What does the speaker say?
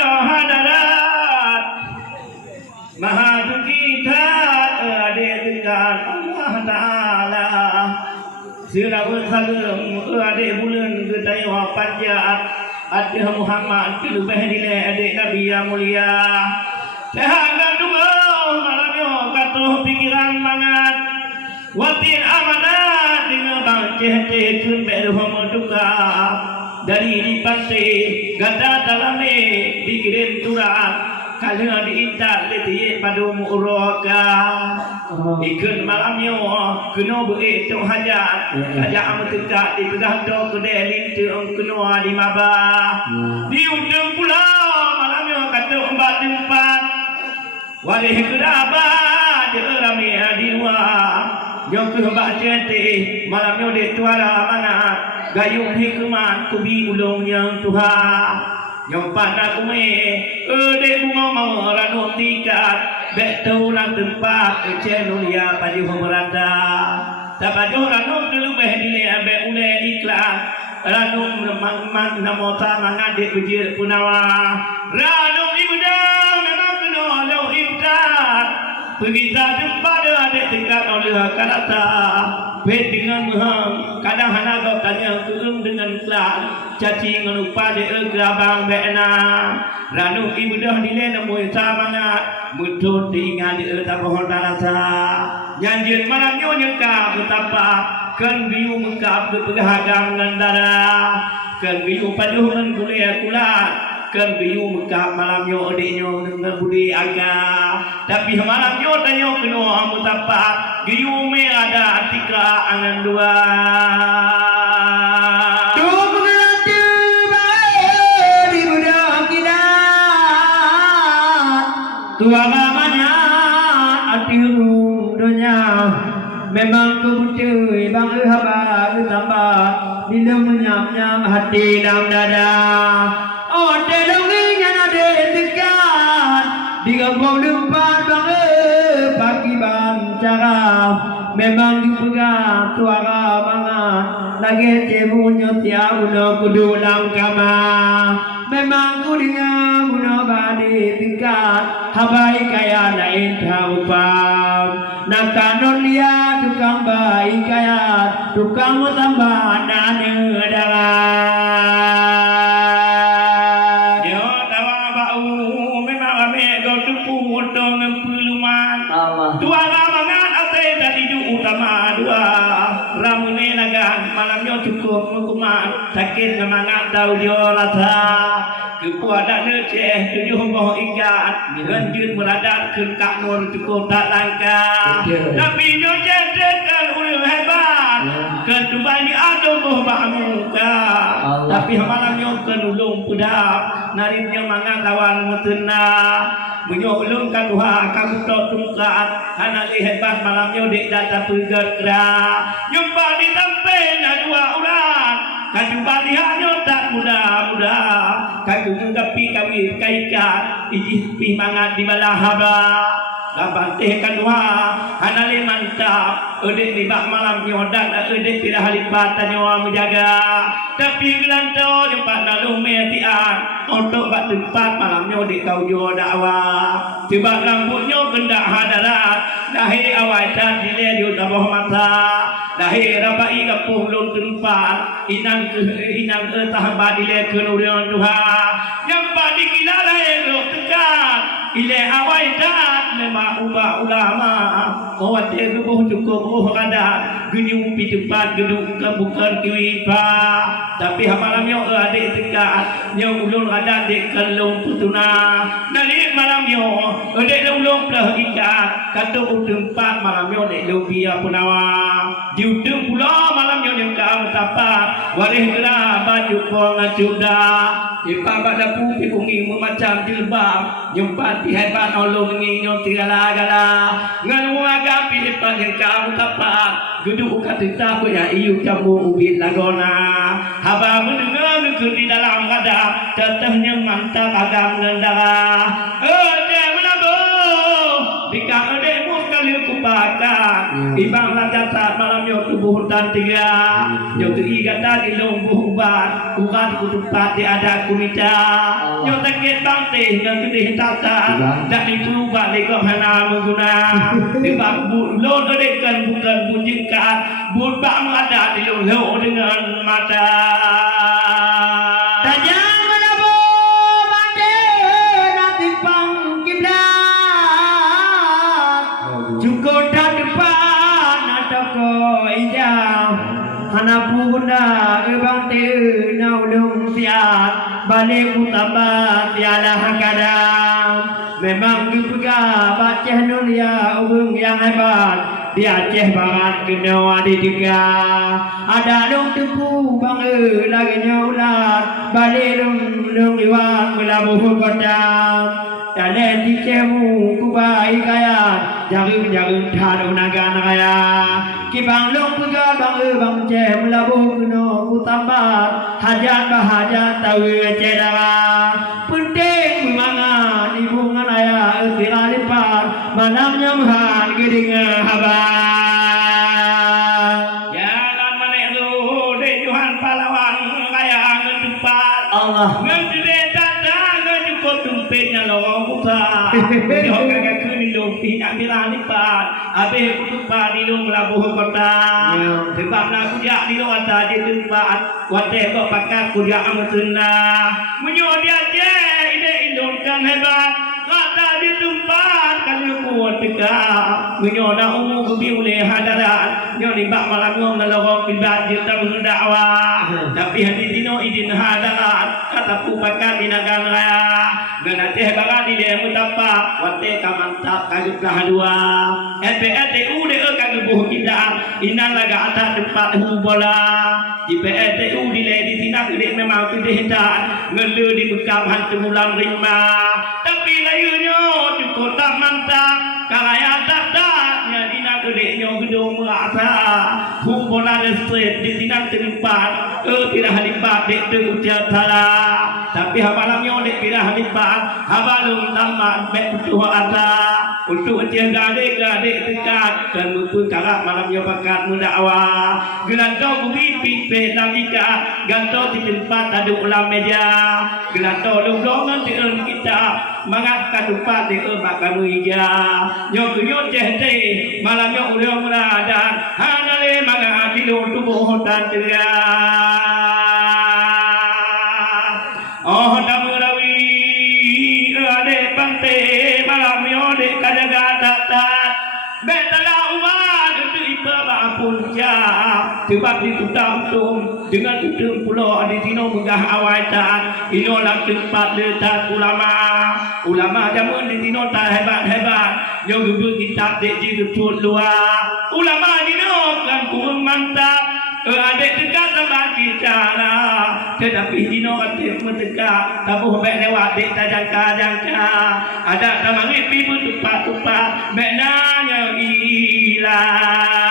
hadarat Maha kita ade dengan Allah Ta'ala Siraun salam ade bulan gedaya panjat Ade Muhammad lebih nilai ade Nabi yang mulia Sehangat dua malamnya katuh pikiran mangat Watin amanat dengan bangceh kun beruhum duka Dari di pantai gada dalame dikirim surat Kalau diintak letih padu mu'roka Ikut malamnya kena begitu hajat Kajak amutukak di pedah do kedai lintung kena di mabah Di ujung pula malamnya kata empat tempat Walih kerabat dia ramai di luar Yang kebak cantik malamnya di tuara mangat Gayung hikmat kubi ulung yang Tuhan Yang pada kume dek bunga mawaran tikat Betul orang tempat Cenulia paju meranda Tak paju ranum dulu behdile Ambil ulai ikhlas Ranum memang namota mengadik bejir punawa Ranum ibu dah memang kena lau imtat Pergita jumpa dia adik tingkat oleh karata Bet dengan muham Kadang hana kau tanya keum dengan kelas Caci ngelupa dia gerabang bekna Ranu ibu dah nilai namun samangat Mutut tinggal dia tak pohon rasa Janjin malamnya nyekap betapa Kan biu mengkap berpegahagang dengan darah Kan biu paduh dengan kuliah kulat Kan biu mengkap malamnya adiknya dengan budi agak Tapi malamnya tanya kena betapa Giu me ada tika angan dua Tua namanya hati dunia memang kebutuhan bang haba tambah bila menyam-nyam hati dalam dada oh telungnya ada dekat di kampung depan bang pagi bancara memang dipegang suara banget lagi cemunya tiap udah kudu dalam kamar memang ku dengar guna badi tingkat habai kaya lain tahu pam nak kanon dia tukang baik kaya tukang tambah nane darah yo tawa bau memang ame go tupu moto ngempuluman tuara mangan ate tadi ju utama dua ramune nagan malamnya cukup mengkuman sakit ngemangat tahu dia rasa Kepuadan neceh tujuh boh ikat Ganjil meradat kekak nur cukup tak langkah Tapi neceh dekat ulil hebat Ketuban ni ada boh bahmuka Tapi malamnya kenulung pudak Narimnya mangat lawan mutena Menyolong kan Tuhan kamu tak tungkat Anak hebat malamnya dek data pegat kerak Nyumpa di sampai na dua orang Kaju balihannya tak mudah-mudah Kaju menggapi kami kaikat Ijih pi mangat di balah haba Laban teh kadua Hanale mantap Edek libak malam nyodak Edek tidak halipat Tanyawa menjaga Tapi gelantau Jempat nalung metian Untuk bak tempat malam nyodek kau jua dakwah Sebab rambutnya kendak hadarat Dahi awal dan dile di utabah mata Dahi rabai kapuh lung tempat Inang tahabat dile kenurian Tuhan Yang padi gila lahir lung tekat Ile awal dan memang ubah ulama Mawat dia gebuh cukup rada Gini umpi tempat gedung bukan kiwipa Tapi malamnya adik tekat Yang ulung rada dek kelung putuna Dari malamnya adik ulung pelah ikat Kata tempat malamnya dek lubia punawa Di ujung pula malamnya yang kamu tapak Walih gerak baju kong acuda Jepang pada pupi ungi memacam jilbab Jumpa hebat olong nginyo tigala-gala Nganu agapi depan yang kamu tapak Geduk katita punya iu kamu ubin lagona Haba mendengar nukun di dalam radar Tetehnya mantap agam ngendara Ode menabo Bika ode muskali kupakan Ibang lajata malamnya tubuh hutan tiga Yang teriga tadi lombuh ubat Ubat kutupat di ada kumita Yang sakit bang teh dengan kedih tata tak itu balik ke mana mengguna sebab belum dekan bukan bunyikan bukan ada di lo dengan mata tajam menabu mati nanti pang kiblat cukup dah depan ada ko ijam hana puna ebang te nau lung siat balik utama tiada kadang memang dipegang baca nulia ubung yang hebat di Aceh Barat kena ada tiga ada dong tepu bang lagi nyaulat balik lung iwan melabuh kodam dan di cemu kubai kaya jarum taruh naga kaya kibang long pegang bang ceh melabuh kena kutambat hajat bahajat tahu cedera penting mengangan ibungan ayah istirahat lipat manamnya muhan gedinga habar jalan mana itu de Johan pahlawan kaya angan tempat Allah ngedede tata ngejukot tumpetnya lo buka jauh kagak kuni lumpi nak bilang lipat abe kutupa di lung labuh kota sebab nak kujak di lung atas di tempat wate kok pakat kujak amatuna menyodia je ide indonkan hebat kata di tempat kalau kuat tegak menyoda umum kebiule hadarat nyoni bak malam ngong ngalorok bibat juta mendakwah tapi hati dino idin hadarat kata ku pakat di naga raya dan Aceh Barat di dia mutapa wate kamantap kagut kahadua EPTU de kagut buh kita inan laga atas tempat hubola di PTU di ledi tindak de memang kedehitan ngelu di bekam hantu mulam rima tapi layunya cukup tak mantap kalaya tak taknya dina gedenya gedung merasa hubola street di tindak tempat tidak halipat dek terucap salah tapi habalamnya dek tidak halipat habalum tamat mek putuh asa untuk jaga dek dekat dan mupun karak malamnya bakat mendakwah gelantau bumi pipe lamika gantau di tempat ada ulam meja gelantau dong-dongan di kita mengangkat tempat di makan hija nyok cehte malamnya udah meradan hanale mangati tubuh dan oh damurawi ade pante malam yode kadaga tata betala umat itu ipa punca sebab ditutam dengan tutum pulau di sino megah awaitan ino lak tempat letak ulama jamun di sino tak hebat yang gebu kitab dek di luar ulama dino kan kurang mantap adik dekat sama kita tetapi dino adik mendekat tabuh baik lewat dek jangka ada tamang ipi pun tupak benanya ilah